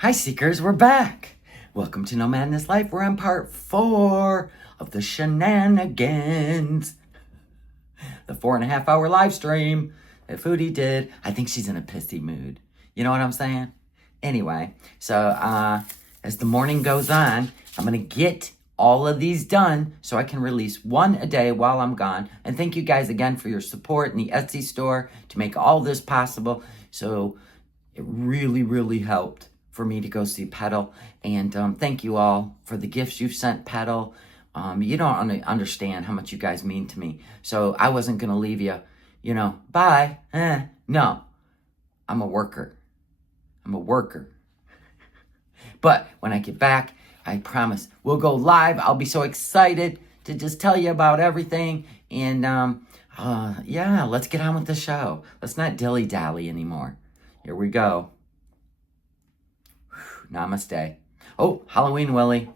Hi, Seekers, we're back. Welcome to No Madness Life. We're on part 4 of the shenanigans. The 4.5-hour live stream that Foodie did. I think she's in a pissy mood. You know what I'm saying? Anyway, so as the morning goes on, I'm going to get all of these done so I can release one a day while I'm gone. And thank you guys again for your support in the Etsy store to make all this possible. So it really, really helped for me to go see Petal. And thank you all for the gifts you've sent Petal. You don't understand how much you guys mean to me. So I wasn't going to leave you, bye. No, I'm a worker. But when I get back, I promise we'll go live. I'll be so excited to just tell you about everything. And yeah, let's get on with the show. Let's not dilly-dally anymore. Here we go. Namaste. Oh, Halloween Willie.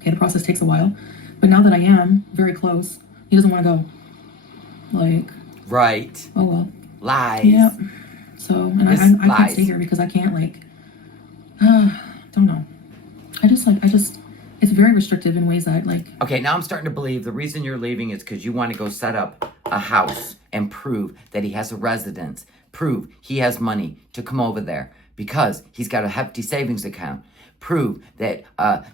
Okay, the process takes a while. But now that I am very close, he doesn't want to go. Right. Oh well. Lies. Yeah. So, and I can't stay here because I can't, don't know. I just, it's very restrictive in ways that, Okay, now I'm starting to believe the reason you're leaving is because you want to go set up a house and prove that he has a residence. Prove he has money to come over there because he's got a hefty savings account. Prove that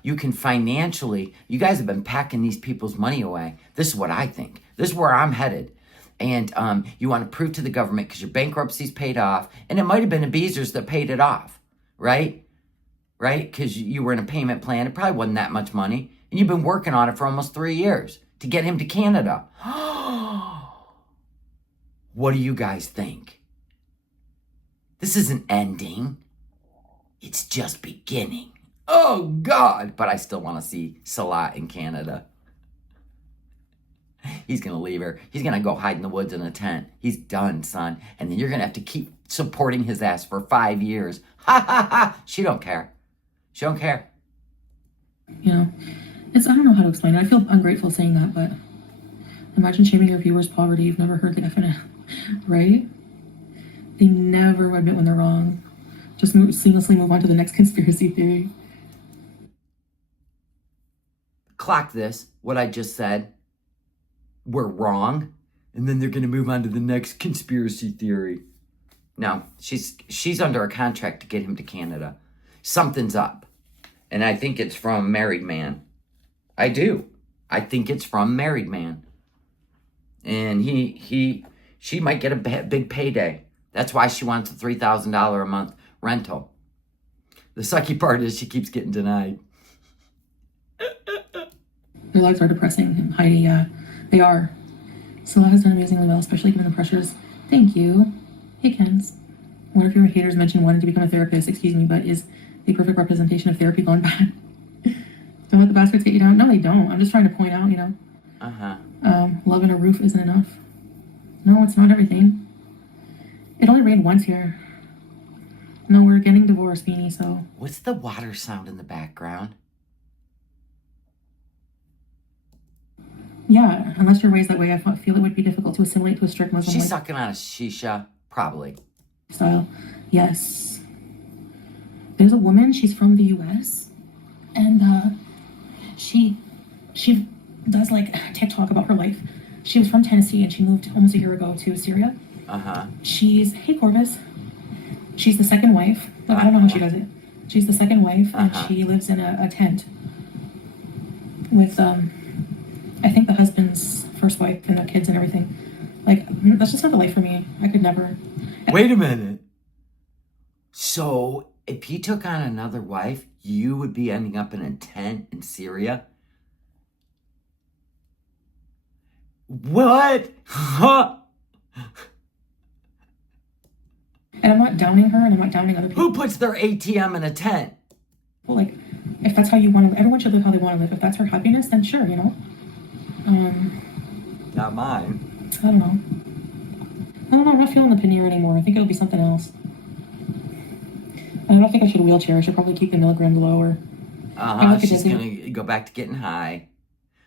you can financially, you guys have been packing these people's money away. This is what I think. This is where I'm headed. And you want to prove to the government because your bankruptcy's paid off. And it might have been the Beezers that paid it off, right? Right? Because you were in a payment plan. It probably wasn't that much money. And you've been working on it for almost 3 years to get him to Canada. What do you guys think? This isn't ending. It's just beginning. Oh, God. But I still want to see Salah in Canada. He's going to leave her. He's going to go hide in the woods in a tent. He's done, son. And then you're going to have to keep supporting his ass for 5 years. Ha, ha, ha. She don't care. She don't care. I don't know how to explain it. I feel ungrateful saying that, but imagine shaming your viewers' poverty. You've never heard the definite, right? They never admit when they're wrong. Just seamlessly move on to the next conspiracy theory. Clock this, what I just said. We're wrong. And then they're going to move on to the next conspiracy theory. No, she's under a contract to get him to Canada. Something's up. And I think it's from Married Man. I do. I think it's from Married Man. And she might get a big payday. That's why she wants a $3,000 a month rental. The sucky part is she keeps getting denied. Their lives are depressing, Heidi. They are. Salah has done amazingly well, especially given the pressures. Thank you. Hey, Kens. One of your haters mentioned wanting to become a therapist. Excuse me, but is the perfect representation of therapy gone bad? Don't let the bastards get you down. No, they don't. I'm just trying to point out, love and a roof isn't enough. No, it's not everything. It only rained once here. No, we're getting divorced, Beanie, so... What's the water sound in the background? Yeah, unless you're raised that way, I feel it would be difficult to assimilate to a strict Muslim She's sucking on a shisha? Probably. Style. Yes. There's a woman, she's from the U.S., and she does, TikTok about her life. She was from Tennessee, and she moved almost a year ago to Syria. Hey, Corvus. She's the second wife. Well, I don't know how she does it. She's the second wife, and she lives in a tent with, I think the husband's first wife and the kids and everything. That's just not the life for me. I could never. Wait a minute. So, if he took on another wife, you would be ending up in a tent in Syria? What? And I'm not downing her, and I'm not downing other people. Who puts their ATM in a tent? Well, if that's how you want to live, everyone should live how they want to live. If that's her happiness, then sure, Not mine. I don't know. I'm not feeling the pannier anymore. I think it'll be something else. I don't think I should wheelchair. I should probably keep the milligrams lower. She's going to go back to getting high.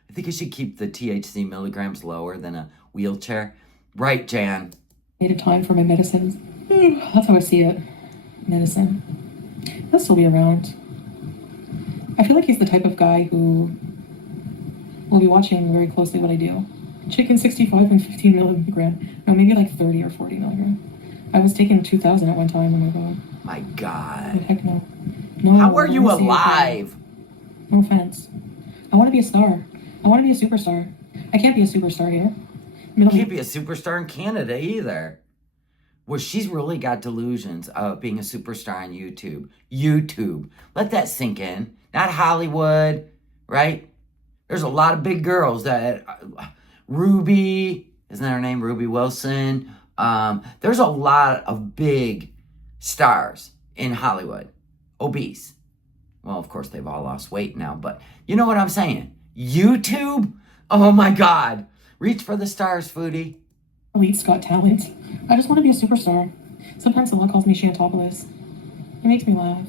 I think you should keep the THC milligrams lower than a wheelchair. Right, Jan? Needed time for my medicines. That's how I see it. Medicine. He'll still be around. I feel like he's the type of guy who will be watching very closely what I do. Chicken 65 and 15 milligram. No, maybe like 30 or 40 milligram. I was taking 2,000 at one time. Oh my god. My God. But heck no. No. How are I you wanna see alive? No offense. I want to be a star. I want to be a superstar. I can't be a superstar here. You can't be a superstar in Canada either. Well, she's really got delusions of being a superstar on YouTube. YouTube. Let that sink in. Not Hollywood, right? There's a lot of big girls that... Ruby, isn't that her name? Ruby Wilson. There's a lot of big stars in Hollywood. Obese. Well, of course, they've all lost weight now, but you know what I'm saying? YouTube? Oh my God. Reach for the stars, Foodie. Elite's got talent. I just want to be a superstar. Sometimes someone calls me Shantopoulos. It makes me laugh.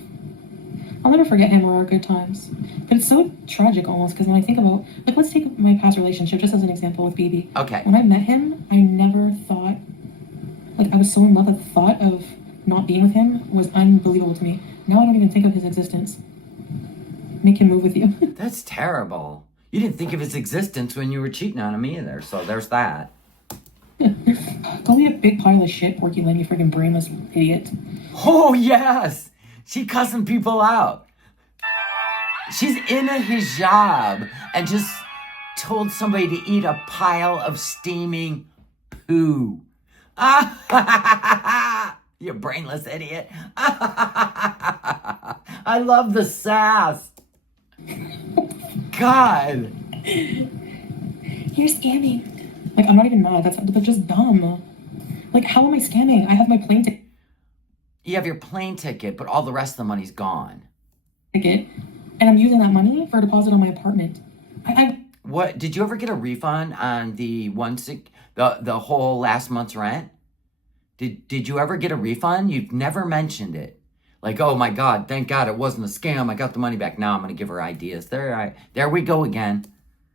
I'll never forget him or our good times. But it's so tragic almost, because when I think about, like, let's take my past relationship just as an example with BB. Okay. When I met him, I never thought, like, I was so in love that the thought of not being with him was unbelievable to me. Now I don't even think of his existence. Make him move with you. That's terrible. You didn't think of his existence when you were cheating on him either, so there's that. Call me a big pile of shit, Porky Lynn, you friggin' brainless idiot. Oh, yes. She cussing people out. She's in a hijab and just told somebody to eat a pile of steaming poo. You brainless idiot. I love the sass. God. You're scamming. Like, I'm not even mad. They're just dumb. Like, how am I scamming? I have my plane You have your plane ticket, but all the rest of the money's gone. ticket, and I'm using that money for a deposit on my apartment. What, did you ever get a refund on the the whole last month's rent? Did you ever get a refund? You've never mentioned it. Like, oh my God, thank God it wasn't a scam. I got the money back. Now I'm going to give her ideas. There we go again.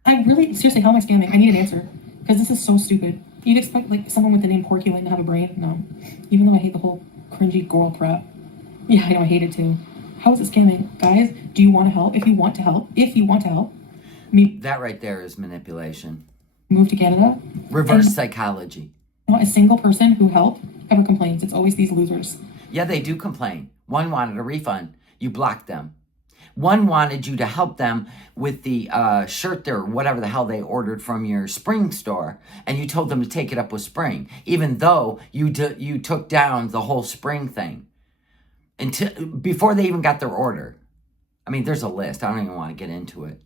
I really, seriously, how am I scamming? I need an answer. Because this is so stupid. You'd expect, like, someone with the name Porky Lynn to have a brain? No. Even though I hate the whole cringy girl crap. Yeah, I know, I hate it too. How is it scamming? Guys, do you want to help? If you want to help, That right there is manipulation. Move to Canada. Reverse psychology. Not a single person who helped ever complains. It's always these losers. Yeah, they do complain. One wanted a refund. You blocked them. One wanted you to help them with the shirt or whatever the hell they ordered from your Spring store, and you told them to take it up with Spring, even though you took down the whole Spring thing before they even got their order. I mean, there's a list. I don't even want to get into it.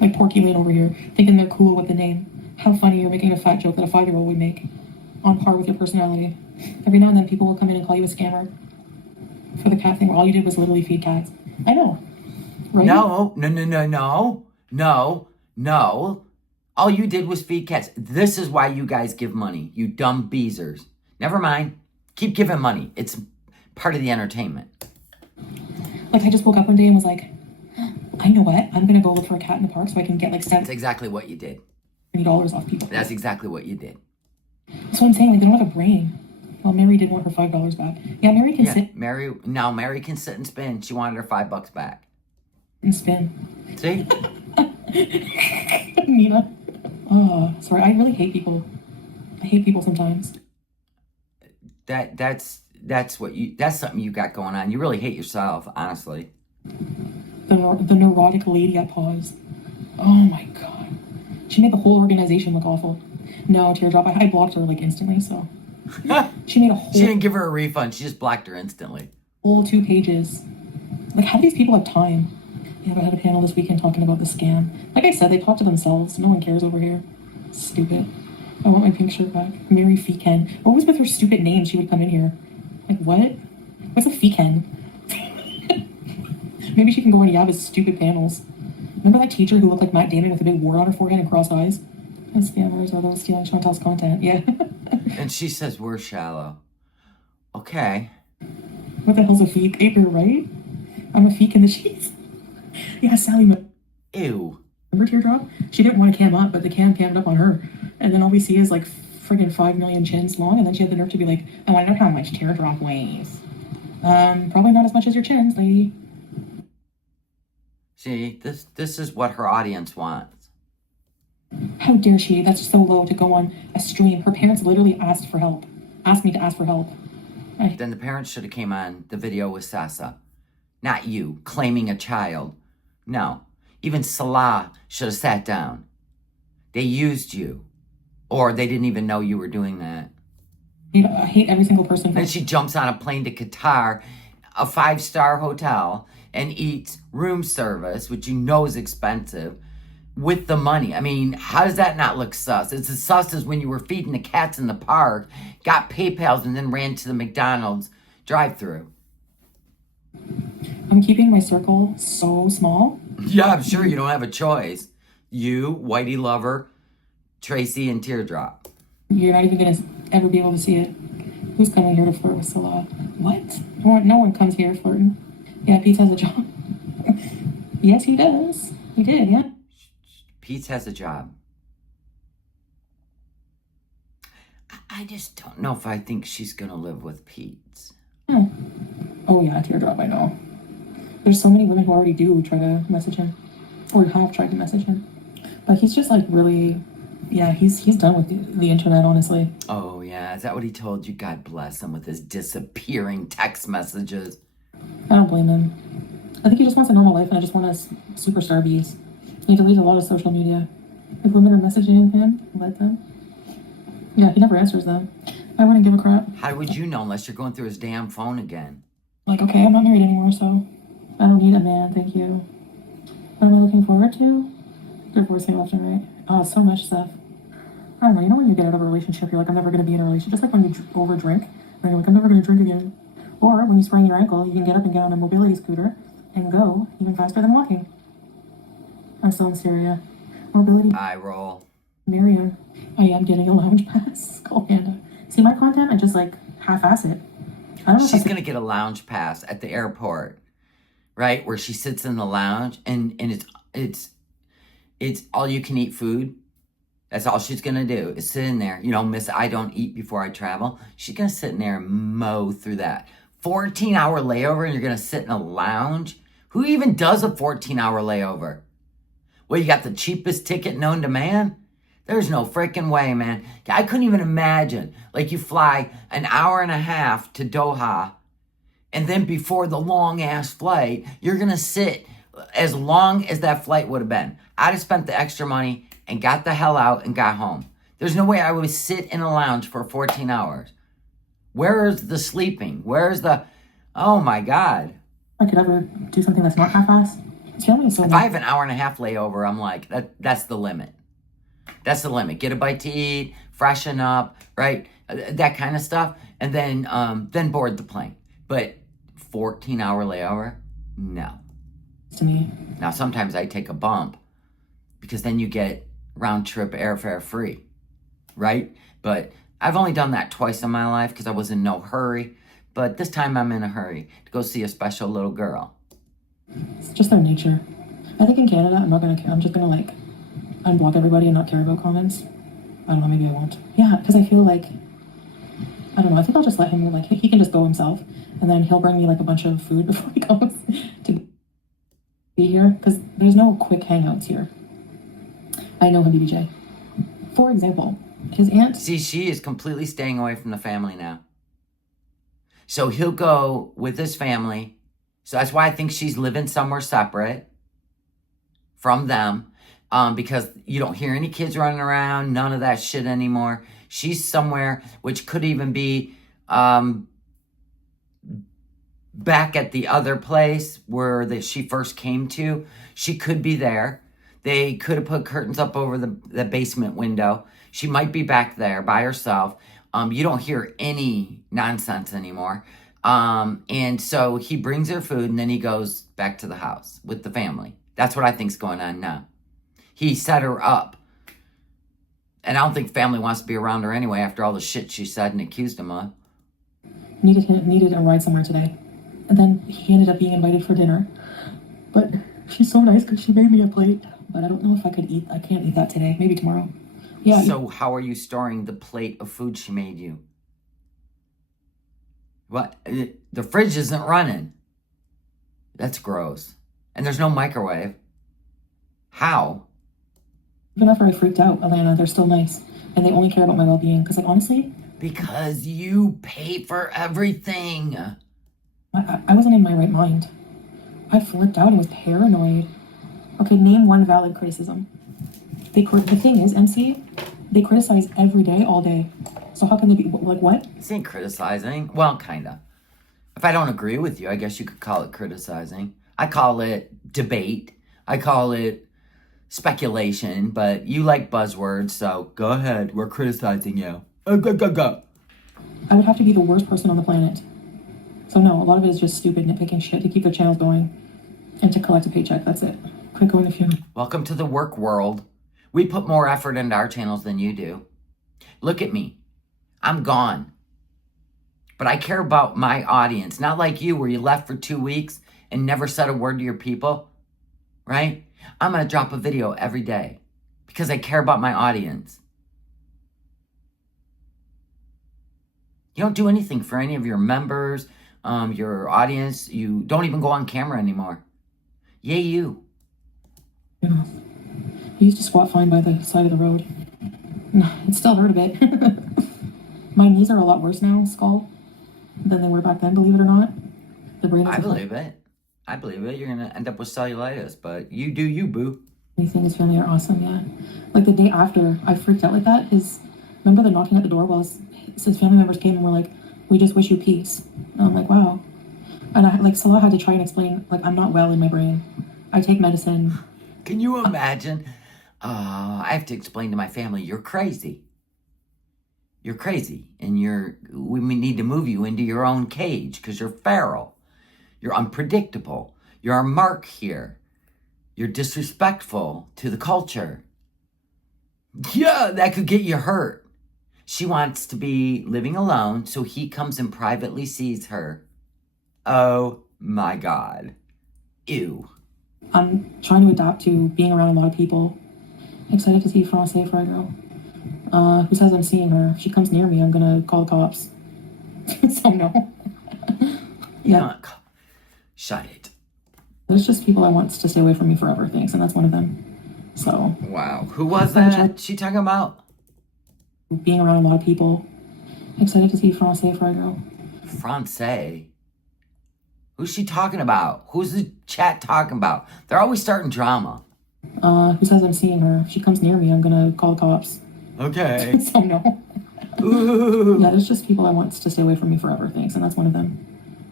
Like Porky Lynn over here, thinking they're cool with the name. How funny, you're making a fat joke that a 5-year-old would make, on par with your personality. Every now and then people will come in and call you a scammer for the cat thing where all you did was literally feed cats. I know. Right? No. All you did was feed cats. This is why you guys give money, you dumb beezers. Never mind. Keep giving money. It's part of the entertainment. Like, I just woke up one day and was like, I know what? I'm going to go look for a cat in the park so I can get like That's exactly what you did. $70 off people. That's exactly what you did. That's what I'm saying. Like, they don't have a brain. Well, Mary did want her $5 back. Yeah, Mary can sit. Mary can sit and spin. She wanted her $5 back. And spin. See? Nina. Oh, sorry. I really hate people. I hate people sometimes. That's something you got going on. You really hate yourself, honestly. The neurotic lady at Pause. Oh my God. She made the whole organization look awful. No, Teardrop. I blocked her like instantly, so. She made a whole. She didn't give her a refund. She just blocked her instantly. Whole 2 pages. Like, how do these people have time? Yeah, but I had a panel this weekend talking about the scam. Like I said, they talk to themselves. No one cares over here. Stupid. I want my pink shirt back. Mary Feeken. What was with her stupid name? She would come in here. Like, what? What's a Feeken? Maybe she can go on Yava's stupid panels. Remember that teacher who looked like Matt Damon with a big wart on her forehead and crossed eyes? And scammers are those stealing Chantal's content. Yeah. And she says we're shallow. Okay. What the hell's a feek? April, right? I'm a feek in the sheets. Yeah, Sally. Ew. Remember Teardrop? She didn't want to cam up, but the cam cammed up on her. And then all we see is like friggin' 5 million chins long. And then she had the nerve to be like, I wonder how much Teardrop weighs. Probably not as much as your chins, lady. See, this is what her audience wants. How dare she? That's so low to go on a stream. Her parents literally asked for help. Asked me to ask for help. Then the parents should have came on the video with Sasa. Not you, claiming a child. No. Even Salah should have sat down. They used you. Or they didn't even know you were doing that. I hate every single person. Then she jumps on a plane to Qatar, a 5-star hotel, and eats room service, which you know is expensive, with the money. I mean, how does that not look sus? It's as sus as when you were feeding the cats in the park, got PayPals, and then ran to the McDonald's drive-thru. I'm keeping my circle so small. Yeah, I'm sure you don't have a choice. You, Whitey Lover, Tracy, and Teardrop. You're not even going to ever be able to see it. Who's coming here to flirt with Salah? What? No one comes here flirting. Yeah, Pete has a job. Yes, he does. He did, yeah. Pete has a job. I just don't know if I think she's going to live with Pete. Oh, yeah, Teardrop, I know. There's so many women who already do try to message him. Or have tried to message him. But he's just like really... Yeah, he's done with the internet, honestly. Oh, yeah. Is that what he told you? God bless him with his disappearing text messages. I don't blame him. I think he just wants a normal life, and I just want a superstar bees. He deleted a lot of social media. If women are messaging him, let them. Yeah, he never answers them. I wouldn't give a crap. How would you know unless you're going through his damn phone again? Like, okay, I'm not married anymore, so I don't need a man, thank you. What am I looking forward to? Divorcing left and right. Oh, so much stuff. I don't know, you know when you get out of a relationship, you're like, I'm never going to be in a relationship. Just like when you over-drink, and you're like, I'm never going to drink again. Or when you sprain your ankle, you can get up and get on a mobility scooter and go even faster than walking. I'm still in Syria. Mobility. I roll. Miriam. I am getting a lounge pass. Call Panda. See my content? I just like half-ass it. I don't know. She's gonna get a lounge pass at the airport, right? Where she sits in the lounge and it's all you can eat food. That's all she's gonna do is sit in there. You know, Miss I don't eat before I travel. She's gonna sit in there and mow through that. 14-hour layover and you're gonna sit in a lounge? Who even does a 14-hour layover? Well, you got the cheapest ticket known to man? There's no freaking way, man. I couldn't even imagine. Like, you fly an hour and a half to Doha, and then before the long-ass flight, you're going to sit as long as that flight would have been. I'd have spent the extra money and got the hell out and got home. There's no way I would sit in a lounge for 14 hours. Where is the sleeping? Where's the... Oh, my God. I could ever do something that's not half-assed. If I have an hour and a half layover, I'm like, that's the limit. That's the limit. Get a bite to eat, freshen up, right? That kind of stuff. And then board the plane. But 14-hour layover? No. To me. Now, sometimes I take a bump because then you get round-trip airfare free, right? But I've only done that twice in my life because I was in no hurry. But this time I'm in a hurry to go see a special little girl. It's just their nature. I think in Canada, I'm just gonna like unblock everybody and not care about comments. I don't know, maybe I won't. Yeah, because I feel like, I don't know, I think I'll just let him, like, he can just go himself, and then he'll bring me like a bunch of food before he goes to be here, because there's no quick hangouts here. I know him, BBJ. For example, his aunt... See, she is completely staying away from the family now. So he'll go with his family. So that's why I think she's living somewhere separate from them. Because you don't hear any kids running around, none of that shit anymore. She's somewhere, which could even be back at the other place where she first came to. She could be there. They could have put curtains up over the basement window. She might be back there by herself. You don't hear any nonsense anymore. And so he brings her food and then he goes back to the house with the family. That's what I think's going on now. He set her up. And I don't think family wants to be around her anyway after all the shit she said and accused him of. Needed a ride somewhere today. And then he ended up being invited for dinner. But she's so nice because she made me a plate. but I don't know if I could eat. I can't eat that today. Maybe tomorrow. Yeah. So how are you storing the plate of food she made you? What? The fridge isn't running. That's gross. And there's no microwave. How? Even after I freaked out, Alana, they're still nice. And they only care about my well-being. Because, like, honestly... Because you pay for everything. I wasn't in my right mind. I flipped out and was paranoid. Okay, name one valid criticism. The thing is, MC, they criticize every day, all day. So how can they be, like, what? This ain't criticizing. Well, kinda. If I don't agree with you, I guess you could call it criticizing. I call it debate. I call it speculation, but you like buzzwords, so go ahead. We're criticizing you. Go. I would have to be the worst person on the planet. So no, a lot of it is just stupid nitpicking shit to keep their channels going and to collect a paycheck. That's it. Quit going to funeral. Welcome to the work world. We put more effort into our channels than you do. Look at me. I'm gone. But I care about my audience. Not like you where you left for 2 weeks and never said a word to your people. Right? I'm going to drop a video every day because I care about my audience. You don't do anything for any of your members, your audience. You don't even go on camera anymore. Yay, you. Yeah. I used to squat fine by the side of the road. It still hurt a bit. My knees are a lot worse now, skull, than they were back then, believe it or not. The brain is I believe it. I believe it. You're going to end up with cellulitis, but you do you, boo. Anything his family are awesome, yeah. Like the day after I freaked out like that is, remember the knocking at the door while his family members came and were like, we just wish you peace. And I'm like, wow. And I, like, Salah had to try and explain, like, I'm not well in my brain. I take medicine. Can you imagine? I have to explain to my family, you're crazy. You're crazy. And we need to move you into your own cage because you're feral. You're unpredictable. You're a mark here. You're disrespectful to the culture. Yeah, that could get you hurt. She wants to be living alone, so he comes and privately sees her. Oh my God. Ew. I'm trying to adapt to being around a lot of people. Excited to see Francais for a girl. Who says I'm seeing her? If she comes near me, I'm gonna call the cops. So no. Yeah. Shut it. There's just people I want to stay away from me forever, thanks, and that's one of them. So. Wow. Who was that she talking about? Being around a lot of people. Excited to see Francais for a girl. Francais? Who's she talking about? Who's the chat talking about? They're always starting drama. Who says I'm seeing her? If she comes near me, I'm gonna call the cops. Okay. So no. Ooh. Yeah, there's just people I want to stay away from me forever, thanks, and that's one of them.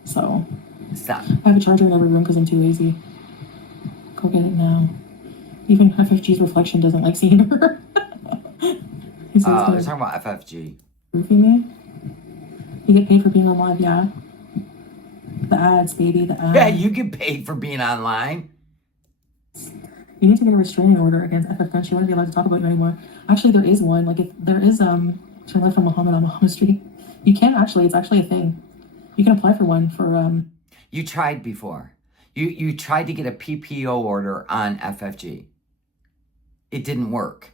So. Stop. I have a charger in every room because I'm too lazy. Go get it now. Even FFG's reflection doesn't like seeing her. They're talking about FFG. Roofie me? You get paid for being on live, yeah? The ads, baby, the ads. Yeah, you get paid for being online. You need to get a restraining order against FFG. She wouldn't be allowed to talk about you anymore. Actually, there is one. Like, if there is, turn left from Muhammad on Muhammad Street. You can actually, it's actually a thing. You can apply for one for, You tried before. You tried to get a PPO order on FFG. It didn't work.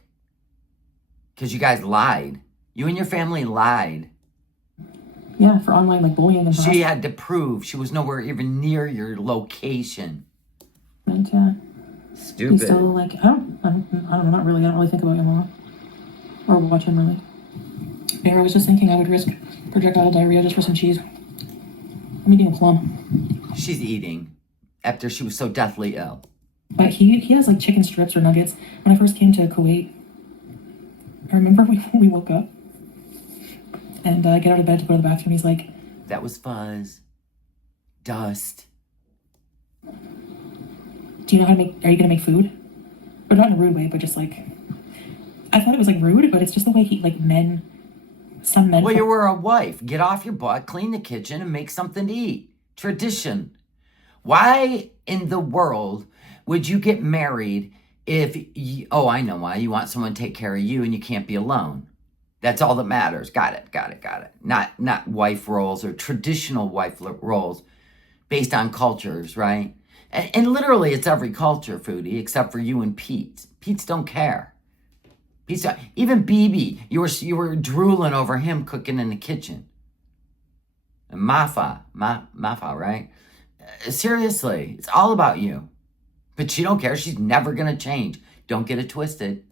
Because you guys lied. You and your family lied. Yeah, for online, like, bullying and She had to prove she was nowhere even near your location. And, yeah. Stupid. He's still, like, I don't know, not really. I don't really think about your mom. Or watch him, really. Yeah, I was just thinking I would risk projectile diarrhea just for some cheese. I'm eating a plum. She's eating after she was so deathly ill. But he has, like, chicken strips or nuggets. When I first came to Kuwait, I remember we woke up and get out of bed to go to the bathroom. He's like, that was fuzz. Dust. do you know how to make, are you going to make food? But not in a rude way, but just like, I thought it was like rude, but it's just the way he, like, some men. Well, you were a wife. Get off your butt, clean the kitchen, and make something to eat. Tradition. Why in the world would you get married if oh, I know why. You want someone to take care of you and you can't be alone. That's all that matters. Got it. Not wife roles or traditional wife roles based on cultures, right? And literally, it's every culture, Foodie, except for you and Pete. Pete's don't care. Even BB, you were drooling over him cooking in the kitchen. And Mafa, right? Seriously, it's all about you. But she don't care. She's never gonna change. Don't get it twisted.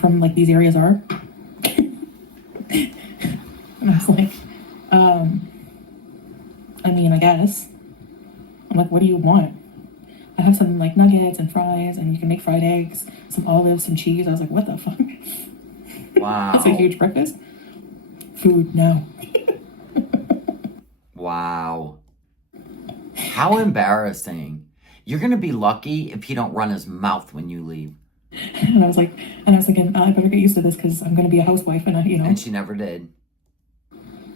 From like these areas are. And I was like, I mean, I guess. I'm like, what do you want? I have some like nuggets and fries, and you can make fried eggs, some olives, some cheese. I was like, what the fuck? Wow. That's a huge breakfast. Food, no. Wow. How embarrassing. You're going to be lucky if he don't run his mouth when you leave. And I was thinking, I better get used to this because I'm going to be a housewife and And she never did.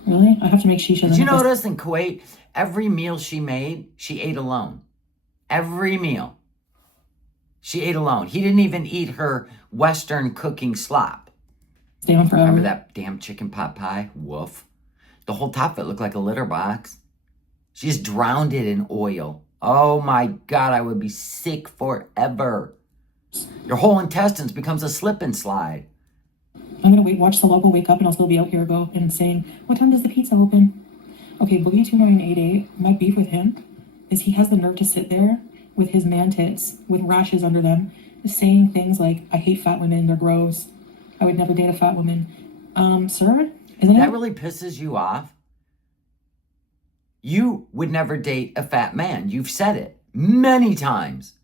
Really? I have to make shisha. Did you notice in Kuwait, every meal she made, she ate alone. Every meal. She ate alone. He didn't even eat her Western cooking slop. Stay on forever. Remember that damn chicken pot pie? Woof. The whole top of it looked like a litter box. She just drowned it in oil. Oh my God, I would be sick forever. Your whole intestines becomes a slip and slide. I'm gonna watch the logo wake up and I'll still be out here and saying, what time does the pizza open? Okay, Boogie 2988, my beef with him is he has the nerve to sit there with his man tits, with rashes under them, saying things like, I hate fat women, they're gross. I would never date a fat woman. Sir? Isn't that it? really pisses you off? You would never date a fat man. You've said it many times.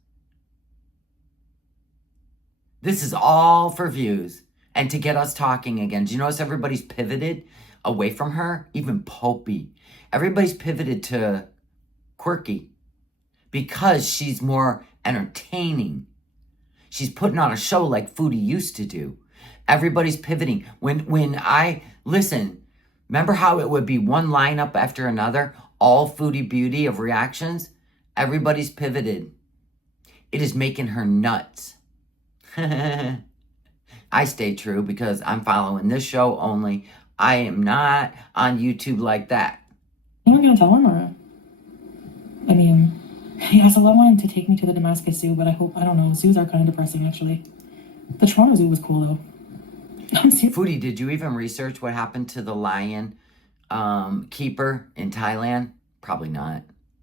This is all for views and to get us talking again. Do you notice everybody's pivoted away from her? Even Popey. Everybody's pivoted to Quirky because she's more entertaining. She's putting on a show like Foodie used to do. Everybody's pivoting. When I listen, remember how it would be one lineup after another, all Foodie Beauty of reactions? Everybody's pivoted. It is making her nuts. I stay true because I'm following this show only. I am not on YouTube like that. I'm gonna tell him, or I mean, yes, I want him to take me to the Damascus Zoo, but I don't know. Zoos are kind of depressing, actually. The Toronto Zoo was cool though. Foodie, did you even research what happened to the lion keeper in Thailand? Probably not.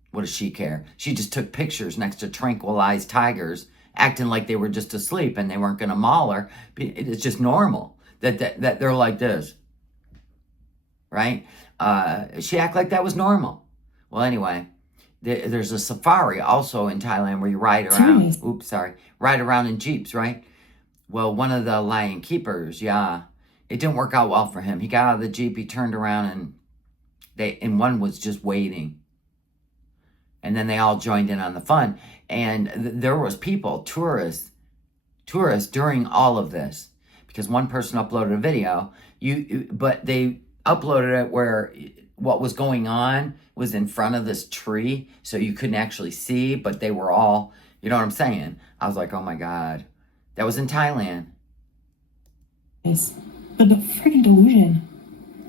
What does she care? She just took pictures next to tranquilized tigers, acting like they were just asleep and they weren't going to maul her. It's just normal that they're like this, right? She act like that was normal. Well, anyway, there's a safari also in Thailand where you ride around. Ride around in jeeps, right? Well, one of the lion keepers, yeah, it didn't work out well for him. He got out of the jeep, he turned around, and one was just waiting. And then they all joined in on the fun. And there was people, tourists during all of this. Because one person uploaded a video, but they uploaded it where what was going on was in front of this tree. So you couldn't actually see, but they were all, you know what I'm saying? I was like, oh my God. That was in Thailand. It's the freaking delusion.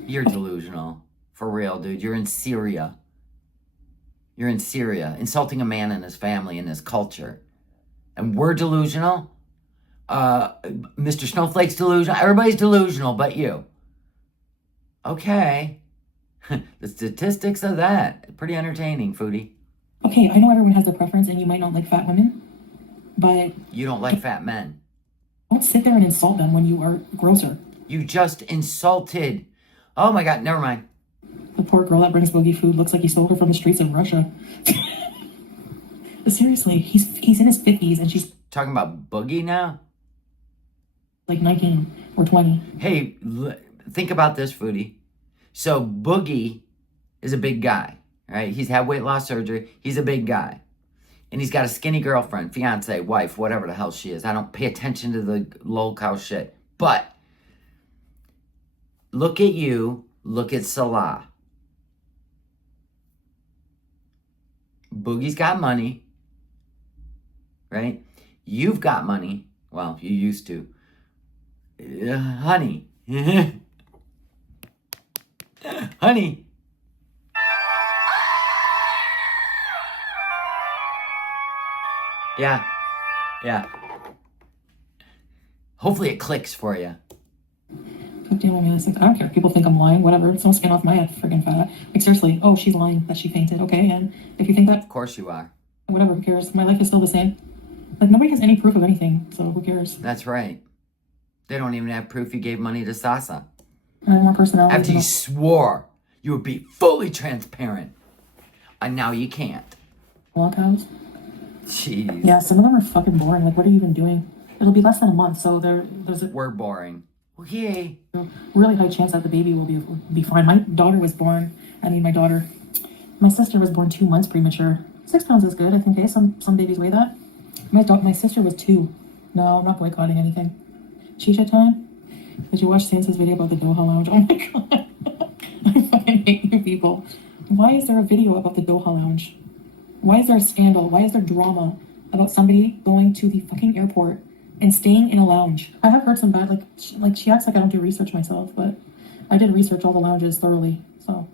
You're delusional. For real, dude. You're in Syria. You're in Syria, insulting a man and his family and his culture. And we're delusional? Mr. Snowflake's delusional? Everybody's delusional but you. Okay. The statistics of that. Pretty entertaining, Foodie. Okay, I know everyone has their preference and you might not like fat women, but... You don't like fat men. Don't sit there and insult them when you are grosser. You just insulted. Oh my God, never mind. The poor girl that brings Boogie food looks like he stole her from the streets of Russia. But seriously, he's in his 50s and she's... Talking about Boogie now? Like 19 or 20. Hey, think about this, Foodie. So Boogie is a big guy, right? He's had weight loss surgery. He's a big guy. And he's got a skinny girlfriend, fiance, wife, whatever the hell she is. I don't pay attention to the lol cow shit. But look at you. Look at Salah. Boogie's got money, right? You've got money. Well, you used to. Honey. Honey. Yeah. Yeah. Hopefully it clicks for you. 15 more minutes. Like, I don't care if people think I'm lying, whatever. It's no skin off my friggin' fat. Like, seriously. Oh, she's lying that she fainted. Okay, and if you think that, Of course you are. whatever, who cares? My life is still the same. Like, nobody has any proof of anything, so who cares? That's right. They don't even have proof you gave money to Sasa. I have more personality. After you swore you would be fully transparent. And now you can't. Walkouts. Jeez. Yeah, some of them are fucking boring. Like, what are you even doing? It'll be less than a month, so there's a We're boring. Okay. really high chance that the baby will be fine. My daughter was born. My sister was born 2 months premature. 6 pounds is good, I think. Hey, some babies weigh that. My sister was 2. No, I'm not boycotting anything. Chicha time. Did you watch Sansa's video about the Doha Lounge? Oh my god, I fucking hate you people. Why is there a video about the Doha Lounge? Why is there a scandal? Why is there drama about somebody going to the fucking airport and staying in a lounge? I have heard some bad, like she acts like I don't do research myself, but I did research all the lounges thoroughly, so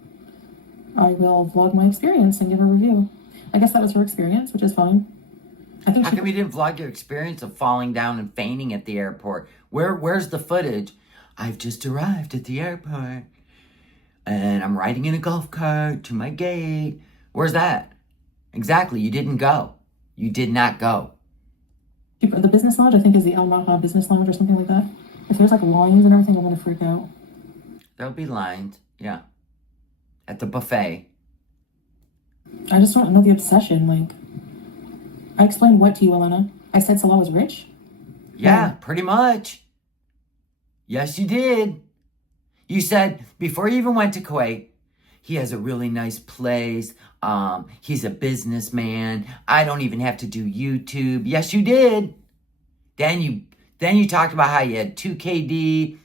I will vlog my experience and give a review. I guess that was her experience, which is fine. I think How come you didn't vlog your experience of falling down and fainting at the airport? Where's the footage? I've just arrived at the airport and I'm riding in a golf cart to my gate. Where's that? Exactly, you didn't go. You did not go. The business lounge, I think, is the El Maha business lounge or something like that. If there's like lines and everything, I'm gonna freak out. There'll be lines, yeah. At the buffet. I just don't know the obsession. Like, I explained what to you, Elena? I said Salah was rich? Yeah, pretty much. Yes, you did. You said before you even went to Kuwait, he has a really nice place. He's a businessman. I don't even have to do YouTube. Yes, you did. Then you talked about how you had 2,000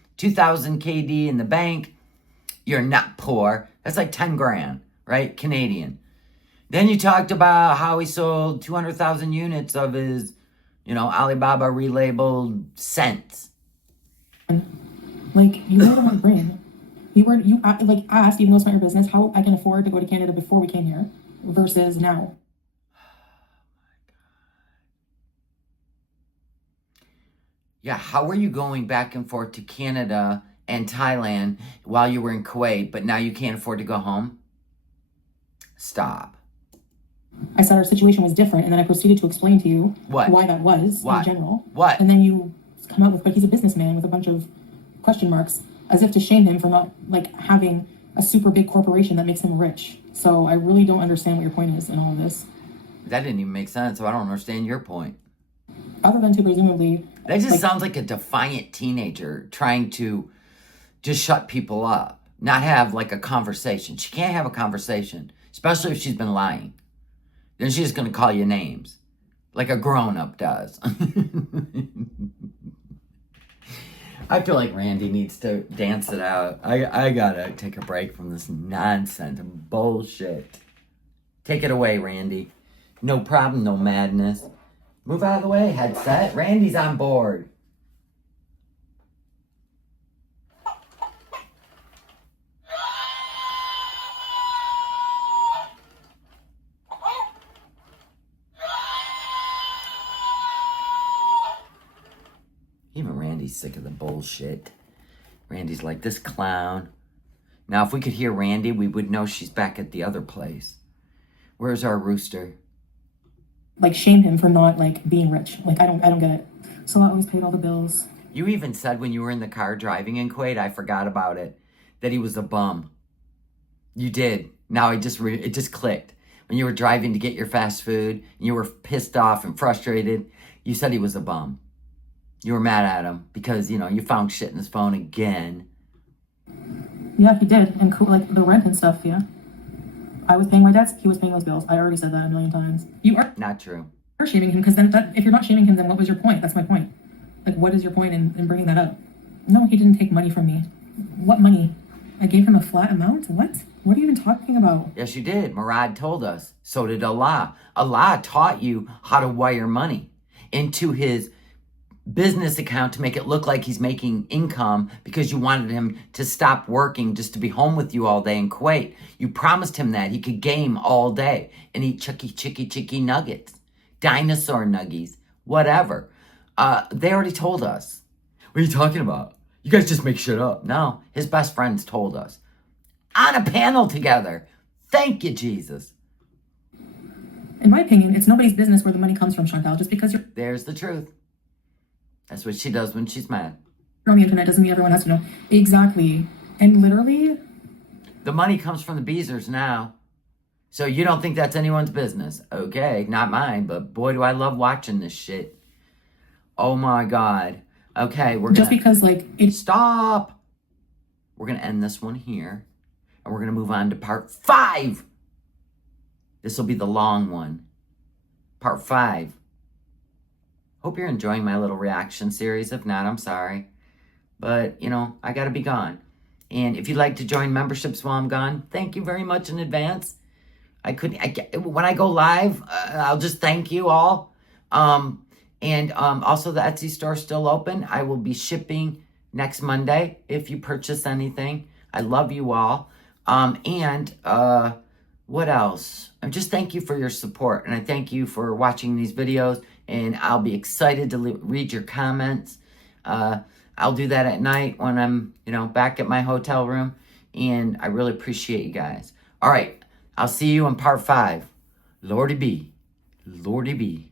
KD in the bank. You're not poor. That's like 10 grand, right? Canadian. Then you talked about how he sold 200,000 units of his, Alibaba relabeled scents. Like, you made it my brain. You asked, even though it's not your business, how I can afford to go to Canada before we came here versus now. Yeah, how were you going back and forth to Canada and Thailand while you were in Kuwait, but now you can't afford to go home? Stop. I said our situation was different, and then I proceeded to explain to you What? why that was What? in general. What? And then you come out with, but he's a businessman with a bunch of question marks, as if to shame him for not having a super big corporation that makes him rich. So I really don't understand what your point is in all of this. That didn't even make sense, so I don't understand your point. Other than to presumably... That just sounds like a defiant teenager trying to just shut people up, not have a conversation. She can't have a conversation, especially if she's been lying. Then she's just going to call you names, like a grown-up does. I feel like Randy needs to dance it out. I gotta take a break from this nonsense and bullshit. Take it away, Randy. No problem, no madness. Move out of the way, headset. Randy's on board. Even Randy's sick of the bullshit. Randy's like, this clown. Now, if we could hear Randy, we would know she's back at the other place. Where's our rooster? Shame him for not being rich. I don't get it. So I always paid all the bills. You even said when you were in the car driving in Kuwait, I forgot about it, that he was a bum. You did. Now it just clicked. When you were driving to get your fast food, and you were pissed off and frustrated, you said he was a bum. You were mad at him because, you found shit in his phone again. Yeah, he did. And the rent and stuff, yeah. I was paying my debts, he was paying those bills. I already said that a million times. You are not true. You're shaming him, because then if you're not shaming him, then what was your point? That's my point. What is your point in bringing that up? No, he didn't take money from me. What money? I gave him a flat amount? What? What are you even talking about? Yes, you did. Murad told us. So did Allah. Allah taught you how to wire money into his business account to make it look like he's making income because you wanted him to stop working just to be home with you all day in Kuwait. You promised him that he could game all day and eat chicky nuggets. dinosaur nuggies, whatever. They already told us. What are you talking about? You guys just make shit up. No, his best friends told us. On a panel together. Thank you, Jesus. In my opinion, it's nobody's business where the money comes from, Chantal. Just because you're There's the truth. That's what she does when she's mad. on the internet doesn't mean everyone has to know. Exactly. And literally, The money comes from the Beezers now. So you don't think that's anyone's business. Okay, not mine, but boy, do I love watching this shit. Oh my God. Okay, we're just gonna... because, like, it's Stop! We're gonna end this one here. And we're gonna move on to part 5. This will be the long one. Part 5. Hope you're enjoying my little reaction series. If not, I'm sorry. But, you know, I gotta be gone. And if you'd like to join memberships while I'm gone, thank you very much in advance. When I go live, I'll just thank you all. Also the Etsy store still open. I will be shipping next Monday if you purchase anything. I love you all. What else? Just thank you for your support, and I thank you for watching these videos, and I'll be excited to read your comments. I'll do that at night when I'm, back at my hotel room, and I really appreciate you guys. All right, I'll see you in part 5. Lordy be. Lordy be.